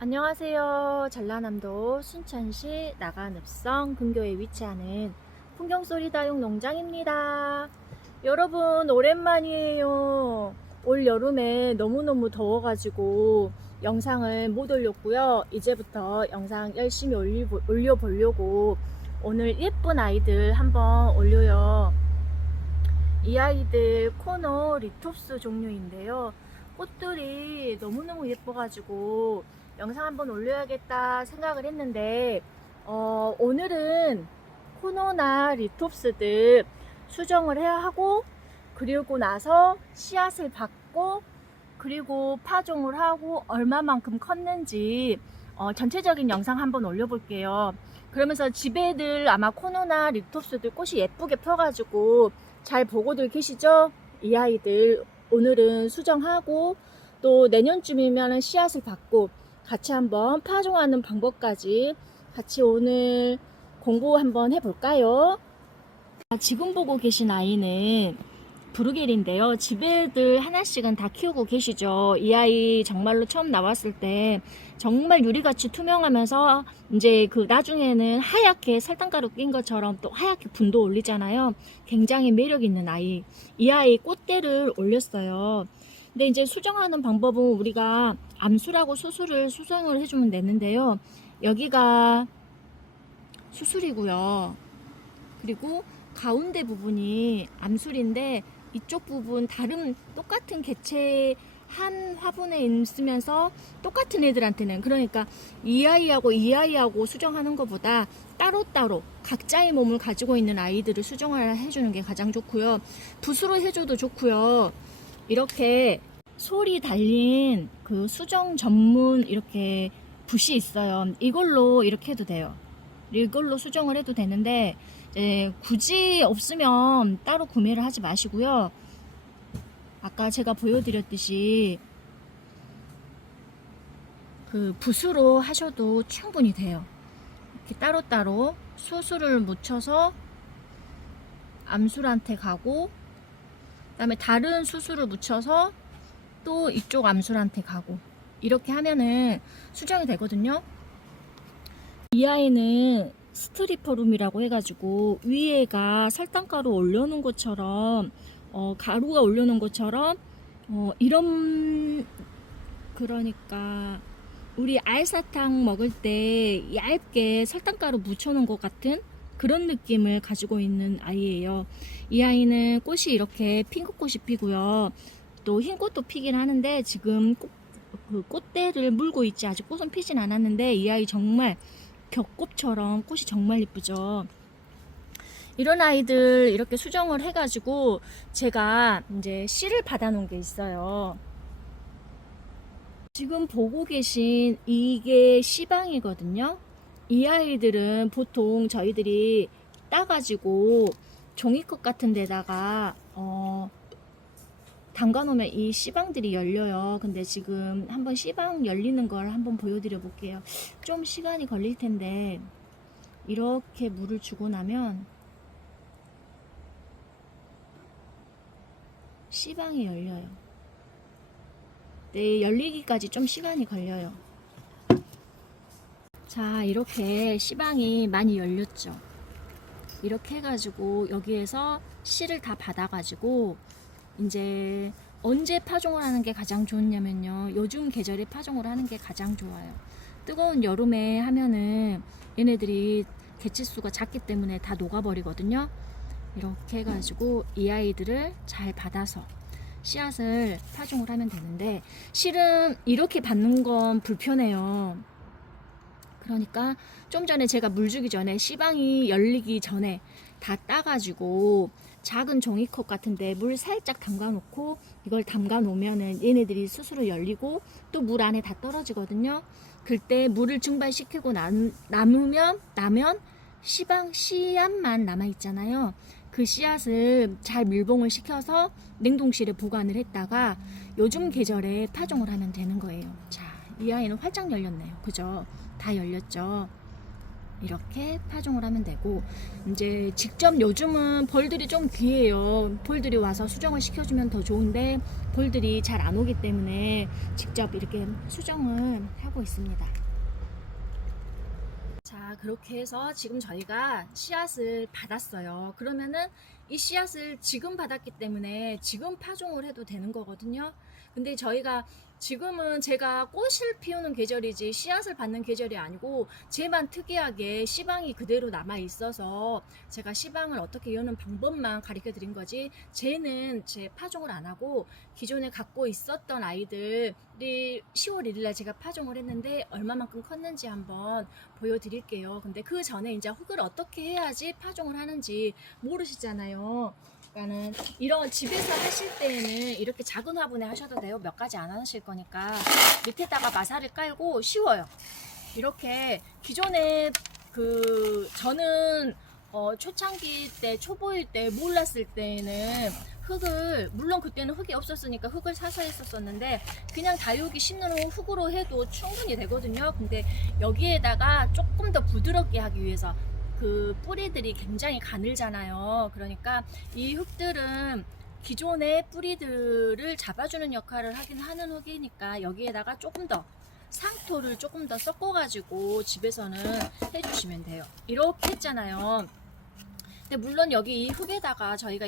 안녕하세요. 전라남도 순천시 나간읍성 근교에 위치하는 풍경소리다육 농장입니다. 여러분 오랜만이에요. 올 여름에 너무너무 더워가지고 영상을 못 올렸고요. 이제부터 영상 열심히 올려보려고 오늘 예쁜 아이들 한번 올려요. 이 아이들 코노 리톱스 종류인데요. 꽃들이 너무너무 예뻐가지고 영상 한번 올려야겠다 생각을 했는데 오늘은 코노나 리톱스들 수정을 해야 하고, 그리고 나서 씨앗을 받고, 그리고 파종을 하고 얼마만큼 컸는지 전체적인 영상 한번 올려볼게요. 그러면서 집에들 아마 코노나 리톱스들 꽃이 예쁘게 펴가지고 잘 보고들 계시죠? 이 아이들 오늘은 수정하고, 또 내년쯤이면 씨앗을 받고 같이 한번 파종하는 방법까지 같이 오늘 공부 한번 해볼까요? 지금 보고 계신 아이는 브루겔인데요. 집에들 하나씩은 다 키우고 계시죠. 이 아이 정말로 처음 나왔을 때 정말 유리같이 투명하면서 이제 그 나중에는 하얗게 설탕가루 낀 것처럼 또 하얗게 분도 올리잖아요. 굉장히 매력 있는 아이. 이 아이 꽃대를 올렸어요. 근데 이제 수정하는 방법은 우리가 암술하고 수술을 수정을 해주면 되는데요. 여기가 수술이고요. 그리고 가운데 부분이 암술인데, 이쪽 부분 다른 똑같은 개체 한 화분에 있으면서 똑같은 애들한테는, 그러니까 이 아이하고 이 아이하고 수정하는 것보다 따로따로 각자의 몸을 가지고 있는 아이들을 수정을 해주는 게 가장 좋고요. 붓으로 해줘도 좋고요. 이렇게 솔이 달린 그 수정 전문 이렇게 붓이 있어요. 이걸로 이렇게 해도 돼요. 이걸로 수정을 해도 되는데, 굳이 없으면 따로 구매를 하지 마시고요. 아까 제가 보여드렸듯이 그 붓으로 하셔도 충분히 돼요. 이렇게 따로따로 수술을 묻혀서 암술한테 가고, 그 다음에 다른 수술을 묻혀서 또 이쪽 암술한테 가고, 이렇게 하면은 수정이 되거든요. 이 아이는 스트리퍼룸이라고 해가지고 위에가 설탕가루 올려놓은 것처럼 가루가 올려놓은 것처럼 이런, 그러니까 우리 알사탕 먹을 때 얇게 설탕가루 묻혀놓은 것 같은 그런 느낌을 가지고 있는 아이예요. 이 아이는 꽃이 이렇게 핑크꽃이 피고요. 또 흰꽃도 피긴 하는데 지금 그 꽃대를 물고 있지, 아직 꽃은 피진 않았는데 이 아이 정말 겹꽃처럼 꽃이 정말 예쁘죠. 이런 아이들 이렇게 수정을 해가지고 제가 이제 씨를 받아 놓은 게 있어요. 지금 보고 계신 이게 씨방이거든요. 이 아이들은 보통 저희들이 따가지고 종이컵 같은 데다가 담가 놓으면 이 씨방들이 열려요. 근데 지금 한번 씨방 열리는 걸 한번 보여드려 볼게요. 좀 시간이 걸릴 텐데, 이렇게 물을 주고 나면 씨방이 열려요. 네, 열리기까지 좀 시간이 걸려요. 자, 이렇게 씨방이 많이 열렸죠. 이렇게 해가지고 여기에서 씨를 다 받아가지고 이제 언제 파종을 하는 게 가장 좋냐면요, 요즘 계절에 파종을 하는 게 가장 좋아요. 뜨거운 여름에 하면은 얘네들이 개체수가 작기 때문에 다 녹아버리거든요. 이렇게 해가지고 이 아이들을 잘 받아서 씨앗을 파종을 하면 되는데, 실은 이렇게 받는 건 불편해요. 그러니까 좀 전에 제가 물 주기 전에 씨방이 열리기 전에 다 따가지고 작은 종이컵 같은데 물 살짝 담가 놓고, 이걸 담가 놓으면은 얘네들이 스스로 열리고 또 물 안에 다 떨어지거든요. 그때 물을 증발시키고 나면 씨방 씨앗만 남아 있잖아요. 그 씨앗을 잘 밀봉을 시켜서 냉동실에 보관을 했다가 요즘 계절에 파종을 하면 되는 거예요. 자, 이 아이는 활짝 열렸네요. 그죠? 다 열렸죠. 이렇게 파종을 하면 되고, 이제 직접 요즘은 벌들이 좀 귀해요. 벌들이 와서 수정을 시켜주면 더 좋은데 벌들이 잘 안 오기 때문에 직접 이렇게 수정을 하고 있습니다. 자, 그렇게 해서 지금 저희가 씨앗을 받았어요. 그러면은 이 씨앗을 지금 받았기 때문에 지금 파종을 해도 되는 거거든요. 근데 저희가 지금은 제가 꽃을 피우는 계절이지 씨앗을 받는 계절이 아니고, 쟤만 특이하게 씨방이 그대로 남아 있어서 제가 씨방을 어떻게 여는 방법만 가르쳐 드린 거지, 쟤는 제 파종을 안 하고 기존에 갖고 있었던 아이들이 10월 1일날 제가 파종을 했는데 얼마만큼 컸는지 한번 보여드릴게요. 근데 그 전에 이제 흙을 어떻게 해야지 파종을 하는지 모르시잖아요. 그러니까는 이런 집에서 하실 때에는 이렇게 작은 화분에 하셔도 돼요. 몇 가지 안 하실 거니까. 밑에다가 마사를 깔고 쉬워요. 이렇게 기존에 저는 초창기 때, 초보일 때 몰랐을 때에는 흙을, 물론 그때는 흙이 없었으니까 흙을 사서 했었었는데 그냥 다육이 심는 흙으로 해도 충분히 되거든요. 근데 여기에다가 조금 더 부드럽게 하기 위해서, 그 뿌리들이 굉장히 가늘잖아요. 그러니까 이 흙들은 기존의 뿌리들을 잡아주는 역할을 하긴 하는 흙이니까 여기에다가 조금 더 상토를 조금 더 섞어가지고 집에서는 해주시면 돼요. 이렇게 했잖아요. 근데 물론 여기 이 흙에다가 저희가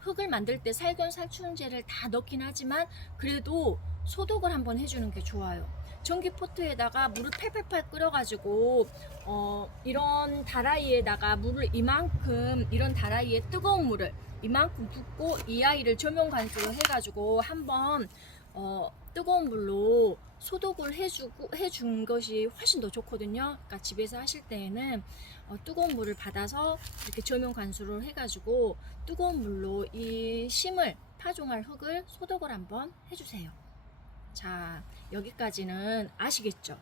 흙을 만들 때 살균 살충제를 다 넣긴 하지만 그래도 소독을 한번 해주는 게 좋아요. 전기포트에다가 물을 팔팔팔 끓여가지고 이런 다라이에다가 물을 이만큼, 이런 다라이에 뜨거운 물을 이만큼 붓고 이 아이를 조명 관수로 해가지고 한번 뜨거운 물로 소독을 해준 것이 훨씬 더 좋거든요. 그러니까 집에서 하실 때에는 뜨거운 물을 받아서 이렇게 조명 관수를 해가지고 뜨거운 물로 이 심을 파종할 흙을 소독을 한번 해주세요. 자, 여기까지는 아시겠죠?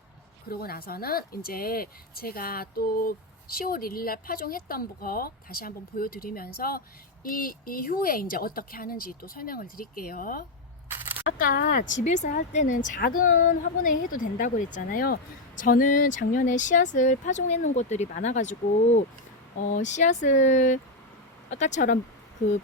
그러고 나서는 이제 제가 또 10월 1일날 파종했던 거 다시 한번 보여드리면서 이 이후에 이제 어떻게 하는지 또 설명을 드릴게요. 아까 집에서 할 때는 작은 화분에 해도 된다고 그랬잖아요. 저는 작년에 씨앗을 파종해 놓은 것들이 많아가지고 씨앗을 아까처럼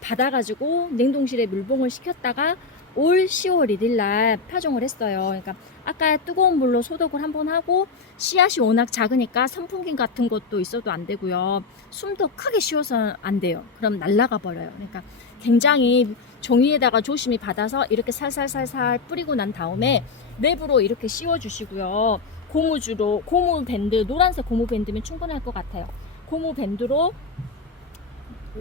받아가지고 냉동실에 물봉을 시켰다가 올 10월 1일 날 파종을 했어요. 그러니까 아까 뜨거운 물로 소독을 한번 하고, 씨앗이 워낙 작으니까 선풍기 같은 것도 있어도 안 되고요. 숨도 크게 쉬어서 안 돼요. 그럼 날아가 버려요. 그러니까 굉장히 종이에다가 조심히 받아서 이렇게 살살살살 뿌리고 난 다음에 랩으로 이렇게 씌워 주시고요. 고무주로, 고무 밴드, 노란색 고무 밴드면 충분할 것 같아요. 고무 밴드로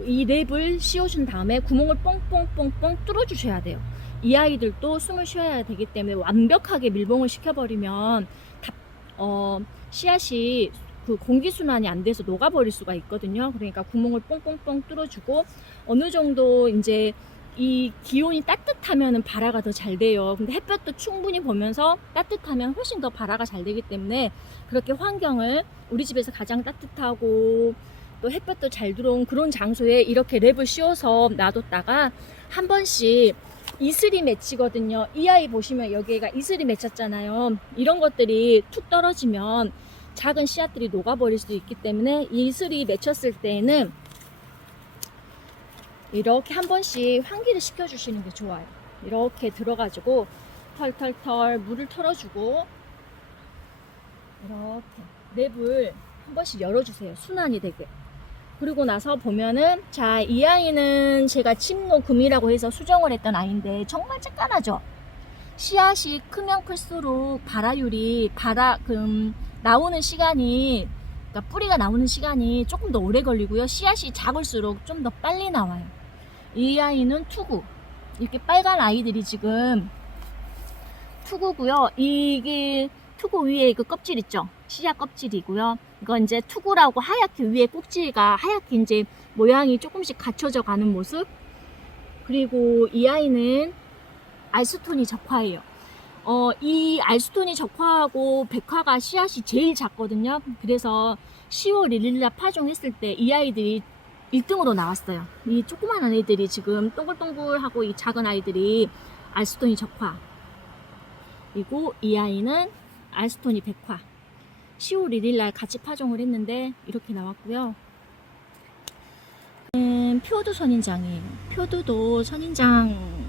이 랩을 씌워준 다음에 구멍을 뻥뻥뻥뻥 뚫어 주셔야 돼요. 이 아이들도 숨을 쉬어야 되기 때문에 완벽하게 밀봉을 시켜버리면 씨앗이 공기순환이 안 돼서 녹아버릴 수가 있거든요. 그러니까 구멍을 뻥뻥뻥 뚫어주고, 어느 정도 이제 이 기온이 따뜻하면 발화가 더 잘 돼요. 근데 햇볕도 충분히 보면서 따뜻하면 훨씬 더 발화가 잘 되기 때문에 그렇게 환경을, 우리 집에서 가장 따뜻하고 또 햇볕도 잘 들어온 그런 장소에 이렇게 랩을 씌워서 놔뒀다가 한 번씩 이슬이 맺히거든요. 이 아이 보시면 여기가 이슬이 맺혔잖아요. 이런 것들이 툭 떨어지면 작은 씨앗들이 녹아버릴 수 있기 때문에 이슬이 맺혔을 때에는 이렇게 한 번씩 환기를 시켜주시는 게 좋아요. 이렇게 들어가지고 털털털 물을 털어주고 이렇게 랩을 한 번씩 열어주세요. 순환이 되게. 그리고 나서 보면은, 자, 이 아이는 제가 침노금이라고 해서 수정을 했던 아이인데 정말 쬐깐하죠. 씨앗이 크면 클수록 발화율이 나오는 시간이, 그러니까 뿌리가 나오는 시간이 조금 더 오래 걸리고요. 씨앗이 작을수록 좀 더 빨리 나와요. 이 아이는 투구, 이렇게 빨간 아이들이 지금 투구고요. 이게 투구 위에 그 껍질 있죠? 씨앗 껍질이고요. 이건 이제 투구라고 하얗게 위에 꼭지가 하얗게 이제 모양이 조금씩 갖춰져 가는 모습. 그리고 이 아이는 알스톤이 적화예요. 이 알스톤이 적화하고 백화가 씨앗이 제일 작거든요. 그래서 10월 1일날 파종했을 때 이 아이들이 1등으로 나왔어요. 이 조그만 아이들이 지금 동글동글하고 이 작은 아이들이 알스톤이 적화. 그리고 이 아이는 알스톤이 백화. 10월 1일날 같이 파종을 했는데 이렇게 나왔고요. 표두 선인장이에요. 표두도 선인장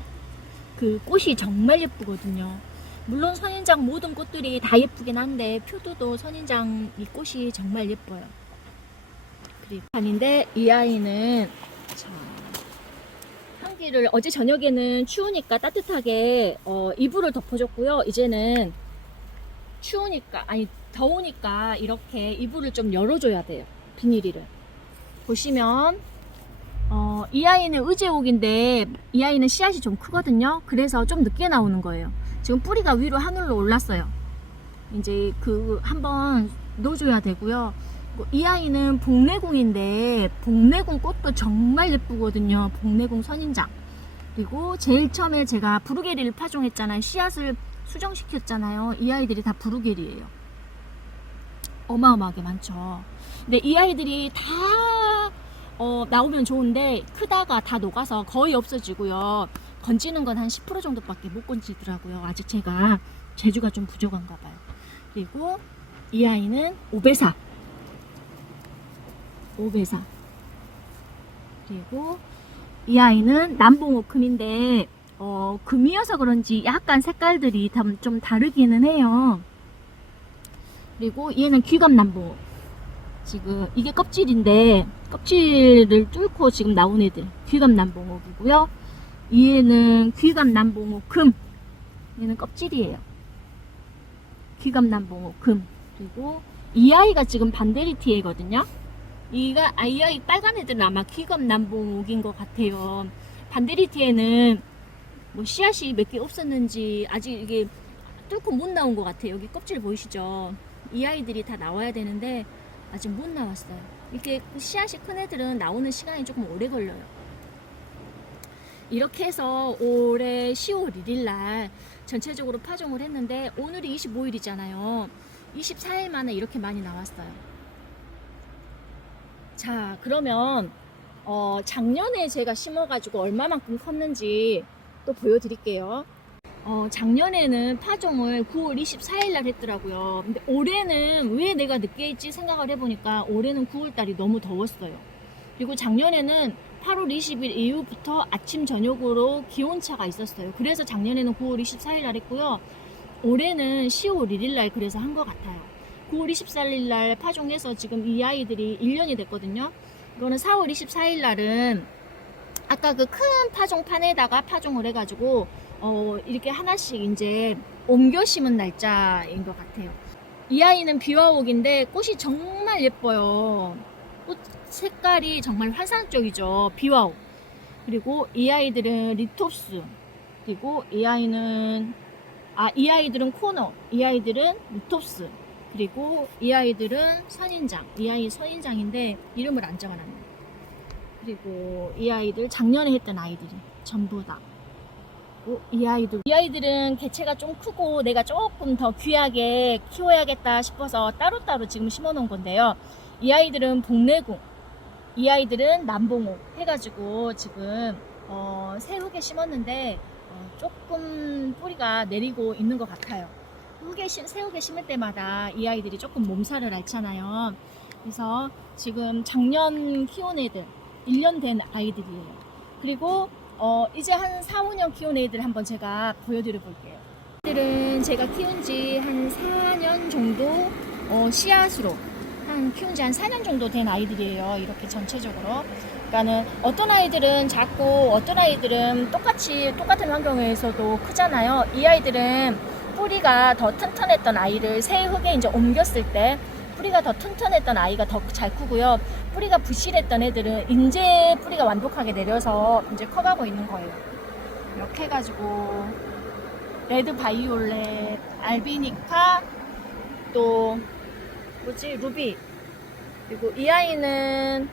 그 꽃이 정말 예쁘거든요. 물론 선인장 모든 꽃들이 다 예쁘긴 한데 표두도 선인장 이 꽃이 정말 예뻐요. 그리고 아닌데 이 아이는 자, 향기를 어제 저녁에는 추우니까 따뜻하게 이불을 덮어줬고요. 이제는 추우니까 아니 더우니까 이렇게 이불을 좀 열어줘야 돼요. 비닐이를 보시면 이 아이는 의제옥인데 이 아이는 씨앗이 좀 크거든요. 그래서 좀 늦게 나오는 거예요. 지금 뿌리가 위로 하늘로 올랐어요. 이제 그 한번 넣어줘야 되고요. 이 아이는 복내궁인데 복내궁 꽃도 정말 예쁘거든요. 복내궁 선인장. 그리고 제일 처음에 제가 부르게리를 파종했잖아요. 씨앗을 수정시켰잖아요. 이 아이들이 다 부르게리예요. 어마어마하게 많죠. 근데 이 아이들이 다 나오면 좋은데 크다가 다 녹아서 거의 없어지고요. 건지는 건 한 10% 정도밖에 못 건지더라고요. 아직 제가 재주가 좀 부족한가 봐요. 그리고 이 아이는 오배사. 그리고 이 아이는 남봉오금인데 금이어서 그런지 약간 색깔들이 좀 다르기는 해요. 그리고 얘는 귀감남봉옥. 지금 이게 껍질인데 껍질을 뚫고 지금 나온 애들 귀감남봉옥이고요. 얘는 귀감남봉옥 금. 얘는 껍질이에요. 귀감남봉옥 금. 그리고 이 아이가 지금 반데리티에거든요. 이 아이 빨간 애들은 아마 귀감남봉옥인 것 같아요. 반데리티에는 뭐 씨앗이 몇 개 없었는지 아직 이게 뚫고 못 나온 것 같아요. 여기 껍질 보이시죠? 이 아이들이 다 나와야 되는데 아직 못 나왔어요. 이렇게 씨앗이 큰 애들은 나오는 시간이 조금 오래 걸려요. 이렇게 해서 올해 10월 1일 날 전체적으로 파종을 했는데 오늘이 25일이잖아요. 24일 만에 이렇게 많이 나왔어요. 자, 그러면 작년에 제가 심어가지고 얼마만큼 컸는지 또 보여드릴게요. 작년에는 파종을 9월 24일 날 했더라고요. 근데 올해는 왜 내가 늦게 했지 생각을 해보니까 올해는 9월 달이 너무 더웠어요. 그리고 작년에는 8월 20일 이후부터 아침 저녁으로 기온차가 있었어요. 그래서 작년에는 9월 24일 날 했고요. 올해는 10월 1일 날 그래서 한 것 같아요. 9월 24일 날 파종해서 지금 이 아이들이 1년이 됐거든요. 이거는 4월 24일 날은 아까 그 큰 파종판에다가 파종을 해가지고 이렇게 하나씩 이제 옮겨 심은 날짜인 것 같아요. 이 아이는 비와옥인데 꽃이 정말 예뻐요. 꽃 색깔이 정말 환상적이죠. 비와옥. 그리고 이 아이들은 리톱스. 그리고 이 아이들은 코너. 이 아이들은 리톱스. 그리고 이 아이들은 선인장. 이 아이 선인장인데 이름을 안 적어놨네요. 그리고 이 아이들 작년에 했던 아이들이 전부 다. 이 아이들은 개체가 좀 크고 내가 조금 더 귀하게 키워야겠다 싶어서 따로따로 지금 심어 놓은 건데요. 이 아이들은 복내궁, 이 아이들은 남봉옥 해가지고 지금 새우게 심었는데 조금 뿌리가 내리고 있는 것 같아요. 새우게 심을 때마다 이 아이들이 조금 몸살을 앓잖아요. 그래서 지금 작년 키운 애들 1년 된 아이들이에요. 그리고 이제 한 4, 5년 키운 애들 한번 제가 보여드려 볼게요. 애들은 제가 키운 지 한 4년 정도 씨앗으로 키운 지 한 4년 정도 된 아이들이에요. 이렇게 전체적으로. 그러니까는 어떤 아이들은 작고 어떤 아이들은 똑같은 환경에서도 크잖아요. 이 아이들은 뿌리가 더 튼튼했던 아이를 새 흙에 이제 옮겼을 때 뿌리가 더 튼튼했던 아이가 더 잘 크고요. 뿌리가 부실했던 애들은 이제 뿌리가 완벽하게 내려서 이제 커가고 있는 거예요. 이렇게 해가지고 레드 바이올렛, 알비니카, 또 루비. 그리고 이 아이는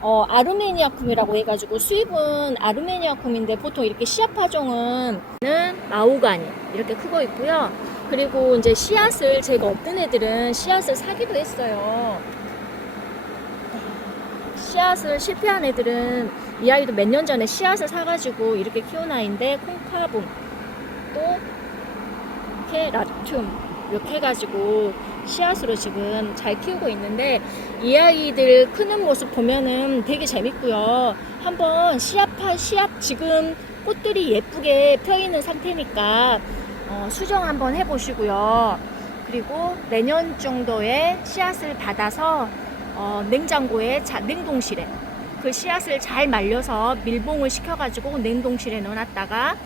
아르메니아쿰이라고 해가지고 수입은 아르메니아쿰인데 보통 이렇게 씨앗 파종은 마오가니 이렇게 크고 있고요. 그리고 이제 씨앗을 제가 없던 애들은 씨앗을 사기도 했어요. 씨앗을 실패한 애들은 이 아이도 몇 년 전에 씨앗을 사가지고 이렇게 키운 아이인데 콩카붐 또 이렇게 라툼 이렇게 해가지고 씨앗으로 지금 잘 키우고 있는데 이 아이들 크는 모습 보면은 되게 재밌고요. 한번 씨앗 지금 꽃들이 예쁘게 펴 있는 상태니까 수정 한번 해보시고요. 그리고 내년 정도에 씨앗을 받아서 냉장고에 냉동실에 그 씨앗을 잘 말려서 밀봉을 시켜가지고 냉동실에 넣어놨다가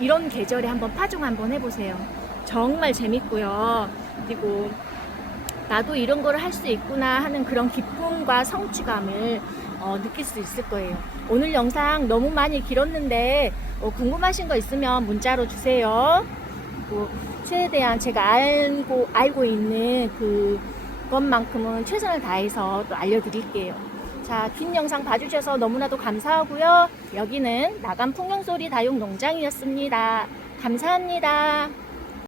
이런 계절에 한번 파종 한번 해보세요. 정말 재밌고요. 그리고 나도 이런 거를 할 수 있구나 하는 그런 기쁨과 성취감을 느낄 수 있을 거예요. 오늘 영상 너무 많이 길었는데 궁금하신 거 있으면 문자로 주세요. 최대한 제가 알고 있는 그것만큼은 최선을 다해서 또 알려드릴게요. 자, 긴 영상 봐주셔서 너무나도 감사하고요. 여기는 나간 풍경소리 다육농장이었습니다. 감사합니다.